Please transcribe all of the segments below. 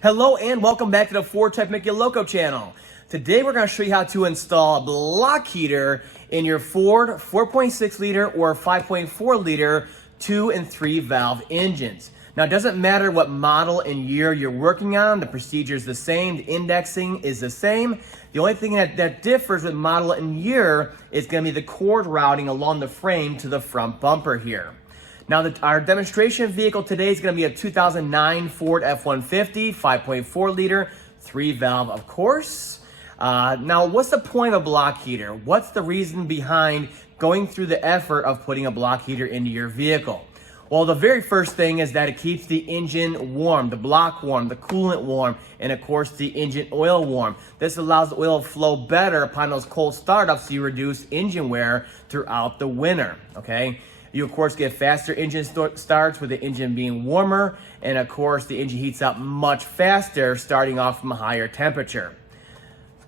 Hello and welcome back to the FordTechMakuloco channel. Today we're going to show you how to install a block heater in your Ford 4.6 liter or 5.4 liter 2 and 3 valve engines. Now it doesn't matter what model and year you're working on, the procedure is the same, the indexing is the same. The only thing that differs with model and year is going to be the cord routing along the frame to the front bumper here. Now, our demonstration vehicle today is going to be a 2009 Ford F-150, 5.4 liter, 3 valve, of course. Now, what's the point of a block heater? What's the reason behind going through the effort of putting a block heater into your vehicle? Well, the very first thing is that it keeps the engine warm, the block warm, the coolant warm, and of course the engine oil warm. This allows the oil to flow better upon those cold startups so you reduce engine wear throughout the winter, okay? You, of course, get faster engine starts with the engine being warmer, and of course, the engine heats up much faster starting off from a higher temperature.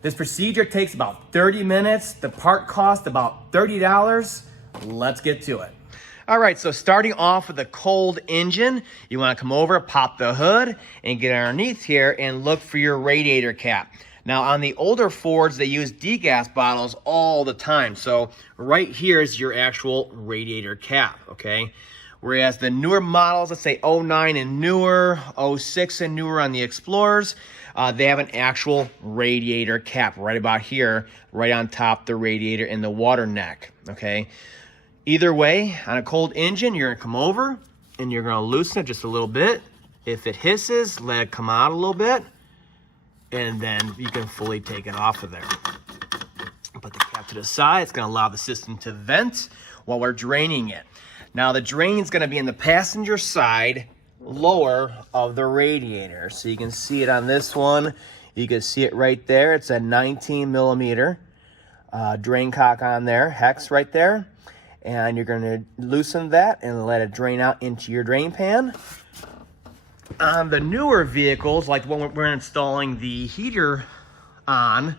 This procedure takes about 30 minutes. The part costs about $30. Let's get to it. All right, so starting off with a cold engine, you want to come over, pop the hood, and get underneath here and look for your radiator cap. Now, on the older Fords, they use degas bottles all the time. So right here is your actual radiator cap, okay? Whereas the newer models, let's say 09 and newer, 06 and newer on the Explorers, they have an actual radiator cap right about here, right on top the radiator in the water neck, okay? Either way, on a cold engine, you're gonna come over and you're gonna loosen it just a little bit. If it hisses, let it come out a little bit, and then you can fully take it off of there. Put the cap to the side. It's going to allow the system to vent while we're draining it. Now the drain is going to be in the passenger side lower of the radiator. So you can see it on this one. You can see it right there. It's a 19 millimeter drain cock on there, hex right there. And you're going to loosen that and let it drain out into your drain pan. On the newer vehicles, like the one we're installing the heater on,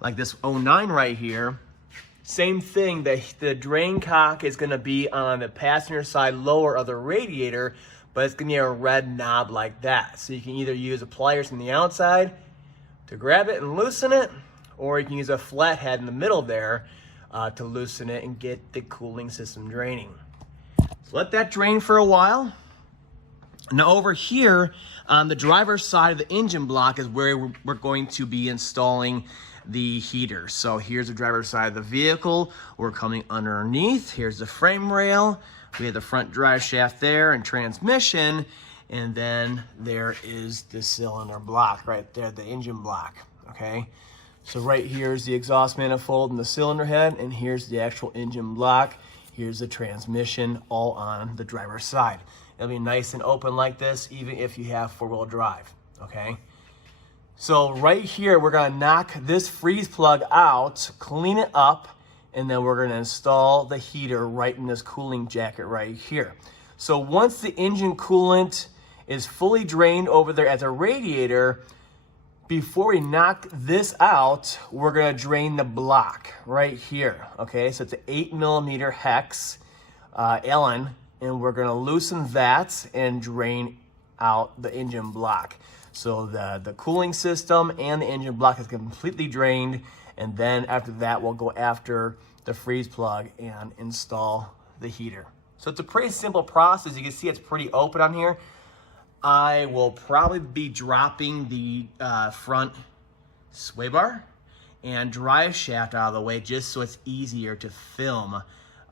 like this 09 right here, same thing, the drain cock is going to be on the passenger side lower of the radiator, but it's going to be a red knob like that. So you can either use a pliers from the outside to grab it and loosen it, or you can use a flathead in the middle there to loosen it and get the cooling system draining. So let that drain for a while. Now over here on the driver's side of the engine block is where we're going to be installing the heater. So here's the driver's side of the vehicle. We're coming underneath. Here's the frame rail. We have the front drive shaft there and transmission. And then there is the cylinder block right there, the engine block, okay? So right here is the exhaust manifold and the cylinder head, and here's the actual engine block. Here's the transmission, all on the driver's side. It'll be nice and open like this, even if you have four-wheel drive, okay? So right here, we're gonna knock this freeze plug out, clean it up, and then we're gonna install the heater right in this cooling jacket right here. So once the engine coolant is fully drained over there at the radiator, before we knock this out, we're gonna drain the block right here, okay? So it's an 8 millimeter hex Allen, and we're gonna loosen that and drain out the engine block. So the cooling system and the engine block is completely drained, and then after that, we'll go after the freeze plug and install the heater. So it's a pretty simple process. You can see it's pretty open on here. I will probably be dropping the front sway bar and drive shaft out of the way just so it's easier to film,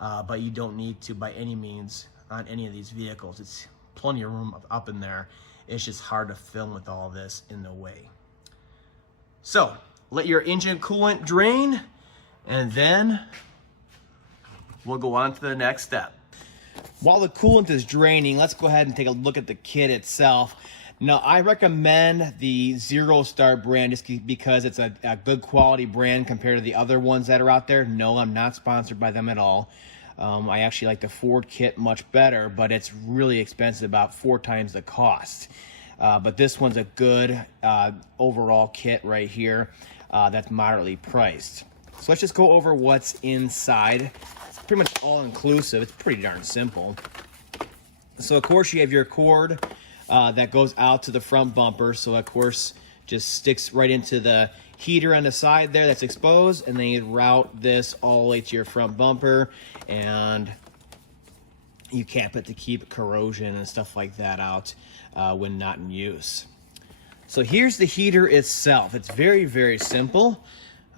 but you don't need to by any means on any of these vehicles. It's plenty of room up in there. It's just hard to film with all this in the way. So let your engine coolant drain, and then we'll go on to the next step. While the coolant is draining, let's go ahead and take a look at the kit itself. Now, I recommend the Zerostart brand just because it's a good quality brand compared to the other ones that are out there. No, I'm not sponsored by them at all. I actually like the Ford kit much better, but it's really expensive, about 4 times the cost. But this one's a good overall kit right here that's moderately priced. So let's just go over what's inside. It's pretty much all inclusive. It's pretty darn simple. So of course you have your cord that goes out to the front bumper. So of course, just sticks right into the heater on the side there that's exposed, and then you route this all the way to your front bumper, and you cap it to keep corrosion and stuff like that out when not in use. So here's the heater itself. It's very, very simple.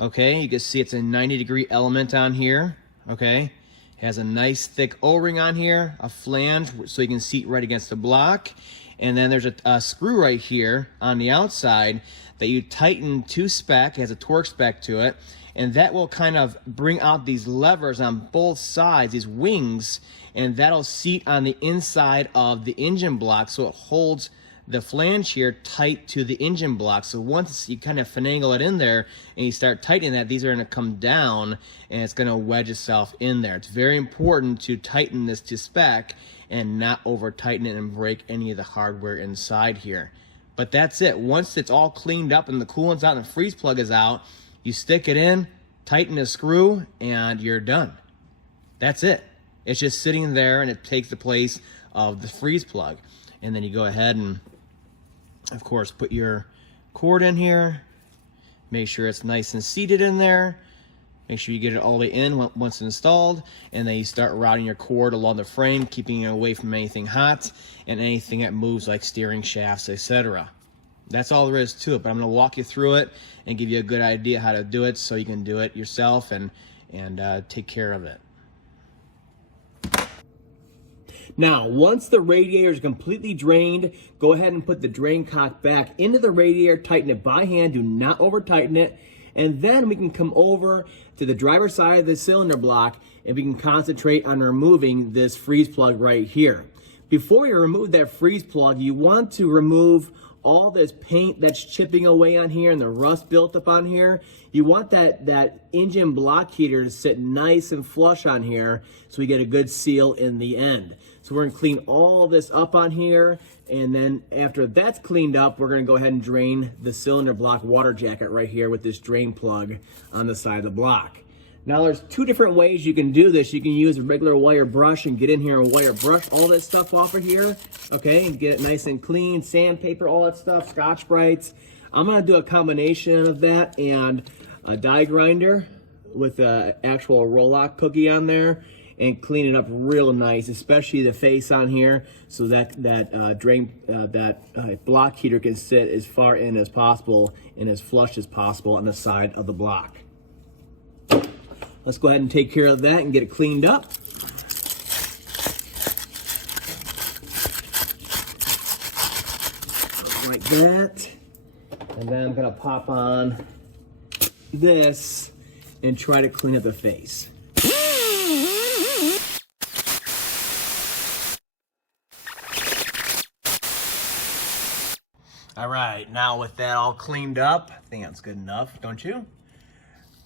Okay, you can see it's a 90-degree element on here. Okay, it has a nice thick O-ring on here, a flange so you can seat right against the block, and then there's a screw right here on the outside that you tighten to spec. It has a torque spec to it, and that will kind of bring out these levers on both sides, these wings, and that'll seat on the inside of the engine block, so it holds the flange here tight to the engine block. So once you kind of finagle it in there and you start tightening that, these are going to come down and it's going to wedge itself in there. It's very important to tighten this to spec and not over tighten it and break any of the hardware inside here. But that's it. Once it's all cleaned up and the coolant's out and the freeze plug is out, you stick it in, tighten the screw, and you're done. That's it. It's just sitting there and it takes the place of the freeze plug. And then you go ahead and, of course, put your cord in here. Make sure it's nice and seated in there. Make sure you get it all the way in once installed, and then you start routing your cord along the frame, keeping it away from anything hot and anything that moves like steering shafts, etc. That's all there is to it, but I'm going to walk you through it and give you a good idea how to do it so you can do it yourself and take care of it. Now, once the radiator is completely drained, go ahead and put the drain cock back into the radiator, tighten it by hand, do not over tighten it, and then we can come over to the driver's side of the cylinder block and we can concentrate on removing this freeze plug right here. Before you remove that freeze plug, you want to remove all this paint that's chipping away on here and the rust built up on here. You want that engine block heater to sit nice and flush on here so we get a good seal in the end. So we're gonna clean all this up on here, and then after that's cleaned up, we're gonna go ahead and drain the cylinder block water jacket right here with this drain plug on the side of the block. Now there's two different ways you can do this. You can use a regular wire brush and get in here and wire brush all this stuff off of here, okay, and get it nice and clean, sandpaper, all that stuff, Scotch-Brites. I'm gonna do a combination of that and a die grinder with an actual roll-lock cookie on there and clean it up real nice, especially the face on here, so that block heater can sit as far in as possible and as flush as possible on the side of the block. Let's go ahead and take care of that and get it cleaned up. Like that. And then I'm gonna pop on this and try to clean up the face. All right, now with that all cleaned up, I think that's good enough, don't you?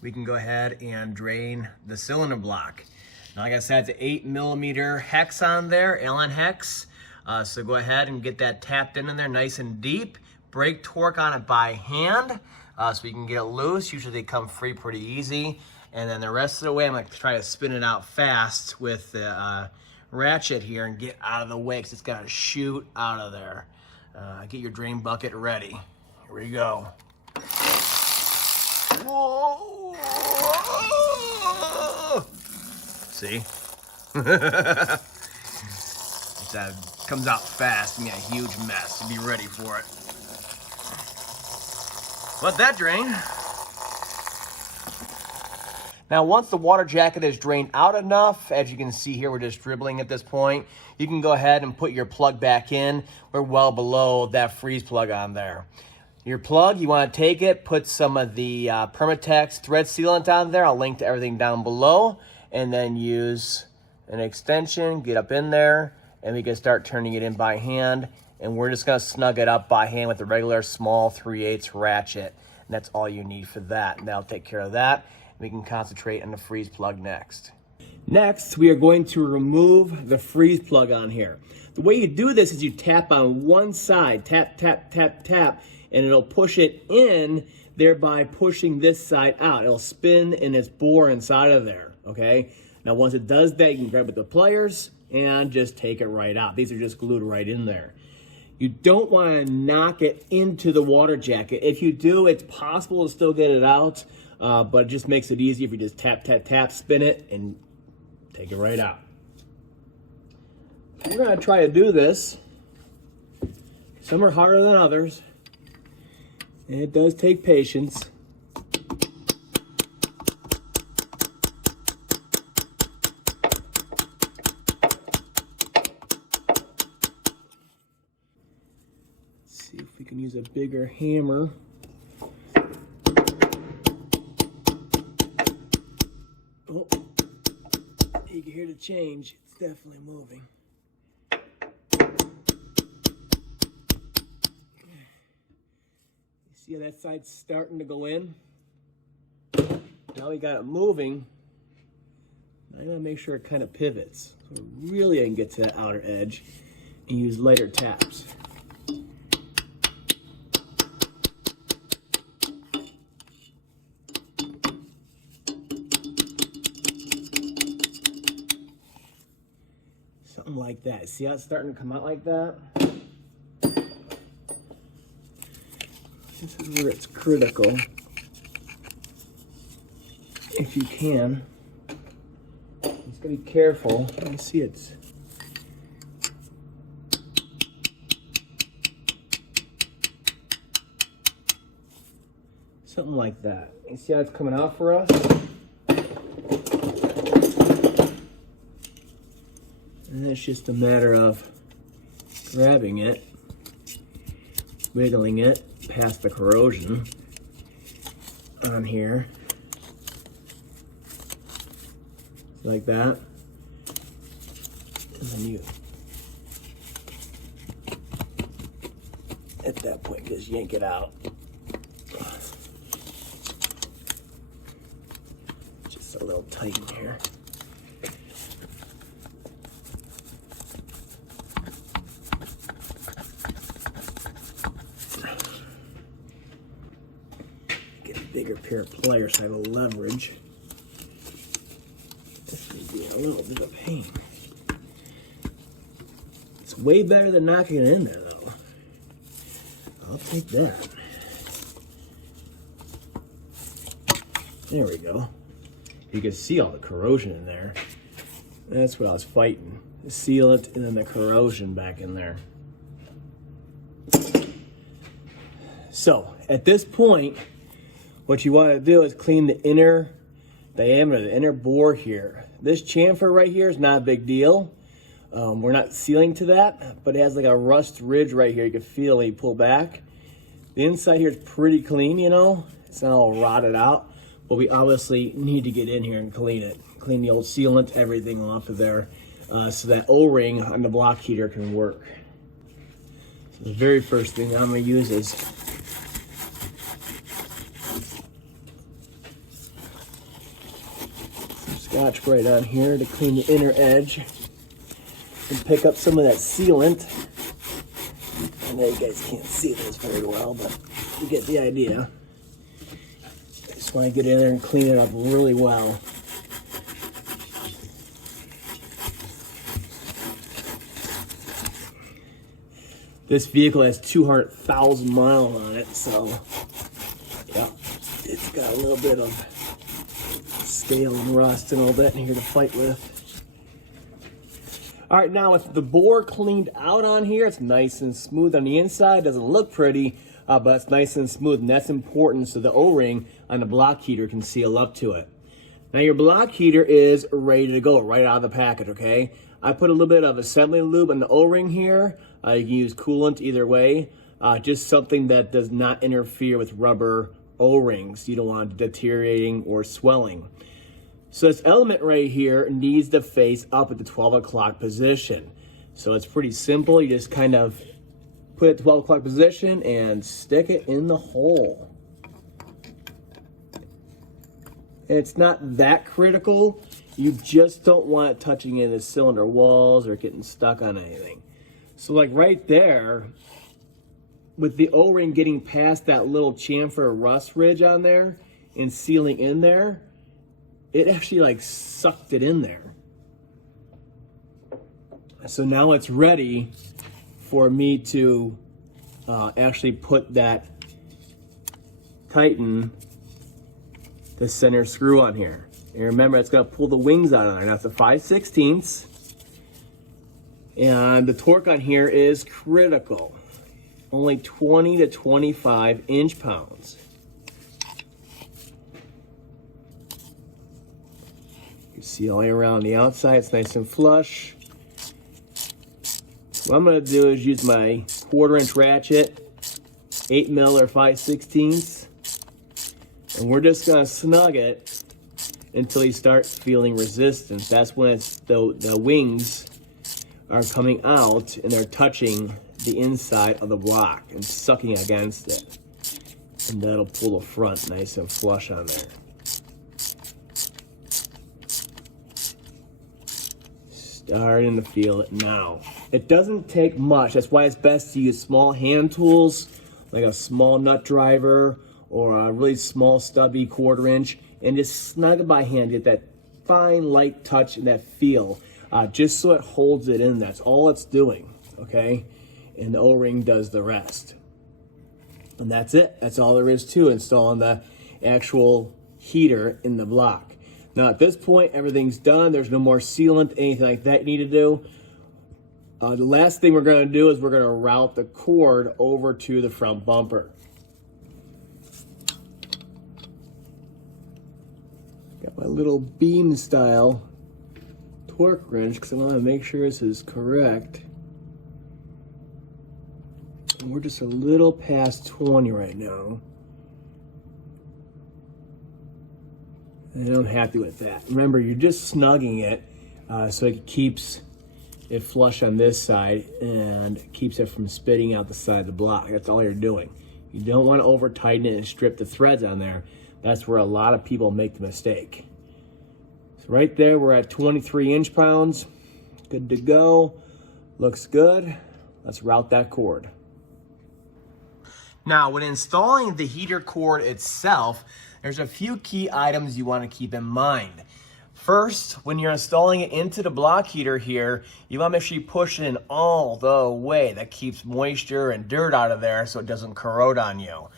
We can go ahead and drain the cylinder block. Now, like I said, it's an 8mm hex on there, Allen hex. So go ahead and get that tapped in there nice and deep. Brake torque on it by hand so you can get it loose. Usually they come free pretty easy. And then the rest of the way, I'm gonna try to spin it out fast with the ratchet here and get out of the way because it's gotta shoot out of there. Get your drain bucket ready. Here we go. Whoa! See? That comes out fast and be a huge mess. Be ready for it. Let that drain. Now, once the water jacket is drained out enough, as you can see here, we're just dribbling at this point, you can go ahead and put your plug back in. We're well below that freeze plug on there. Your plug, you want to take it, put some of the Permatex thread sealant on there. I'll link to everything down below, and then use an extension, get up in there, and we can start turning it in by hand. And we're just going to snug it up by hand with a regular small 3/8 ratchet. And that's all you need for that. And that'll take care of that. We can concentrate on the freeze plug next. Next, we are going to remove the freeze plug on here. The way you do this is you tap on one side, tap, tap, tap, tap, and it'll push it in, thereby pushing this side out. It'll spin and it's bore inside of there, okay? Now, once it does that, you can grab it with the pliers and just take it right out. These are just glued right in there. You don't want to knock it into the water jacket. If you do, it's possible to still get it out, but it just makes it easy if you just tap, tap, tap, spin it, and take it right out. We're going to try to do this. Some are harder than others, and it does take patience. See if we can use a bigger hammer. Oh, you can hear the change. It's definitely moving. You see how that side's starting to go in? Now we got it moving. I gotta make sure it kind of pivots. So really I can get to that outer edge and use lighter taps. Something like that. See how it's starting to come out like that? This is where it's critical. If you can, just gotta be careful. You can see it's something like that. You see how it's coming out for us? And it's just a matter of grabbing it, wiggling it past the corrosion on here, like that. And then you, at that point, just yank it out. Just a little tight in here. Bigger pair of pliers so I have a leverage. This may be a little bit of pain. It's way better than knocking it in there though. I'll take that. There we go. You can see all the corrosion in there. That's what I was fighting. The sealant and then the corrosion back in there. So at this point, what you want to do is clean the inner diameter, the inner bore here. This chamfer right here is not a big deal. We're not sealing to that, but it has like a rust ridge right here. You can feel when you pull back. The inside here is pretty clean, you know. It's not all rotted out, but we obviously need to get in here and clean it. Clean the old sealant, everything off of there, so that O-ring on the block heater can work. So the very first thing I'm going to use is Scotch Brite on here to clean the inner edge and pick up some of that sealant. I know you guys can't see this very well, but you get the idea. I just want to get in there and clean it up really well. This vehicle has 200,000 miles on it, so yeah, it's got a little bit of scale and rust and all that in here to fight with. All right, now with the bore cleaned out on here, it's nice and smooth on the inside. Doesn't look pretty, but it's nice and smooth, and that's important so the O-ring on the block heater can seal up to it. Now your block heater is ready to go right out of the package, okay? I put a little bit of assembly lube on the O-ring here. You can use coolant either way, just something that does not interfere with rubber O-rings. You don't want it deteriorating or swelling. So this element right here needs to face up at the 12 o'clock position. So it's pretty simple. You just kind of put it at 12 o'clock position and stick it in the hole. And it's not that critical. You just don't want it touching in the cylinder walls or getting stuck on anything. So like right there, with the O-ring getting past that little chamfer rust ridge on there and sealing in there, it actually like sucked it in there. So now it's ready for me to actually put that, tighten the center screw on here. And remember, it's gonna pull the wings out of there. Now it's a 5/16, and the torque on here is critical. Only 20 to 25 inch-pounds. You see all the way around the outside, it's nice and flush. What I'm gonna do is use my 1/4-inch ratchet, 8mm or 5/16, and we're just gonna snug it until you start feeling resistance. That's when it's the wings are coming out and they're touching the inside of the block and sucking against it. And that'll pull the front nice and flush on there. Starting to feel it now. It doesn't take much. That's why it's best to use small hand tools, like a small nut driver or a really small stubby 1/4-inch, and just snug it by hand. Get that fine light touch and that feel, just so it holds it in. That's all it's doing, okay? And the O-ring does the rest. And that's it. That's all there is to installing the actual heater in the block. Now at this point, everything's done. There's no more sealant, anything like that you need to do. The last thing we're gonna do is we're gonna route the cord over to the front bumper. Got my little beam style torque wrench because I want to make sure this is correct. And we're just a little past 20 right now. And I'm happy with that. Remember, you're just snugging it so it keeps it flush on this side and keeps it from spitting out the side of the block. That's all you're doing. You don't want to over tighten it and strip the threads on there. That's where a lot of people make the mistake. So right there, we're at 23 inch-pounds. Good to go. Looks good. Let's route that cord. Now, when installing the heater cord itself, there's a few key items you want to keep in mind. First, when you're installing it into the block heater here, you want to make sure you push it in all the way. That keeps moisture and dirt out of there so it doesn't corrode on you.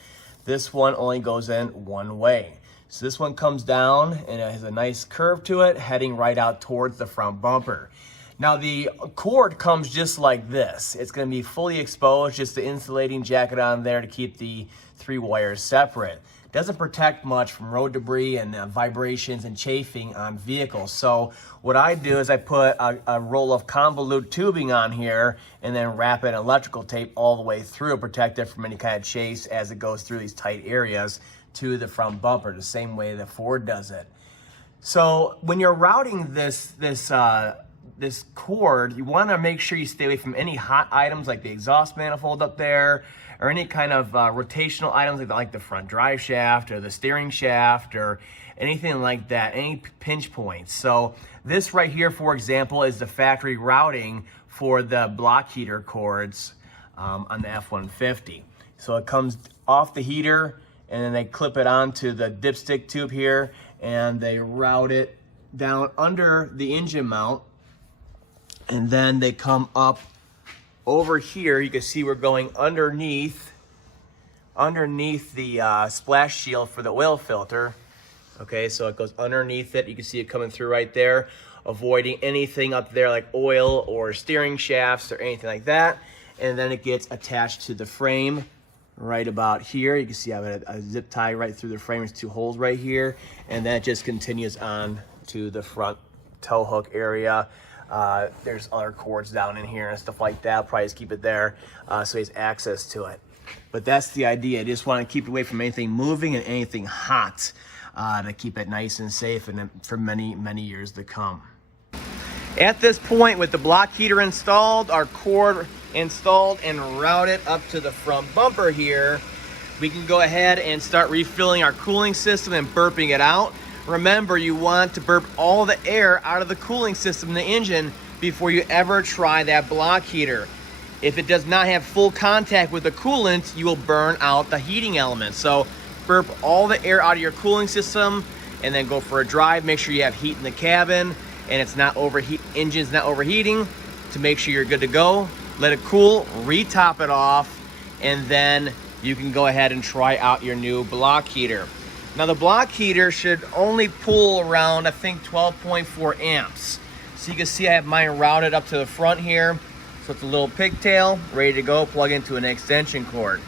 This one only goes in one way. So this one comes down and it has a nice curve to it, heading right out towards the front bumper. Now the cord comes just like this. It's going to be fully exposed, just the insulating jacket on there to keep the 3 wires separate. Doesn't protect much from road debris and vibrations and chafing on vehicles. So what I do is I put a roll of convolute tubing on here and then wrap it in electrical tape all the way through, protect it from any kind of chase as it goes through these tight areas to the front bumper, the same way that Ford does it. So when you're routing this cord, you want to make sure you stay away from any hot items like the exhaust manifold up there, or any kind of rotational items like the front drive shaft or the steering shaft or anything like that, any pinch points. So this right here, for example, is the factory routing for the block heater cords on the F-150. So it comes off the heater and then they clip it onto the dipstick tube here and they route it down under the engine mount, and then they come up over here. You can see we're going underneath the splash shield for the oil filter. Okay, so it goes underneath it. You can see it coming through right there, avoiding anything up there like oil or steering shafts or anything like that. And then it gets attached to the frame right about here. You can see I have a zip tie right through the frame. There's 2 holes right here. And then it just continues on to the front tow hook area. There's other cords down in here and stuff like that. I'll probably just keep it there so he has access to it. But that's the idea. You just want to keep it away from anything moving and anything hot to keep it nice and safe and for many, many years to come. At this point, with the block heater installed, our cord installed and routed up to the front bumper here, we can go ahead and start refilling our cooling system and burping it out. Remember, you want to burp all the air out of the cooling system in the engine before you ever try that block heater. If it does not have full contact with the coolant, you will burn out the heating element. So burp all the air out of your cooling system and then go for a drive. Make sure you have heat in the cabin and it's not engine's not overheating to make sure you're good to go. let it cool, re-top it off, and then you can go ahead and try out your new block heater. Now the block heater should only pull around, I think, 12.4 amps. So you can see I have mine routed up to the front here. So it's a little pigtail, ready to go, plug into an extension cord.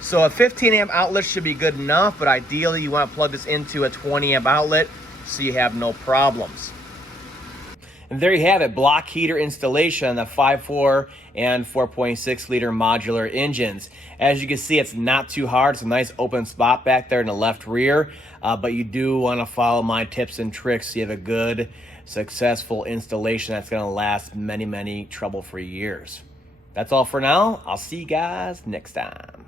So a 15 amp outlet should be good enough, but ideally you want to plug this into a 20 amp outlet so you have no problems. And there you have it, block heater installation on the 5.4 and 4.6 liter modular engines. As you can see, it's not too hard. It's a nice open spot back there in the left rear, but you do want to follow my tips and tricks so you have a good, successful installation that's going to last many, many trouble-free years. That's all for now. I'll see you guys next time.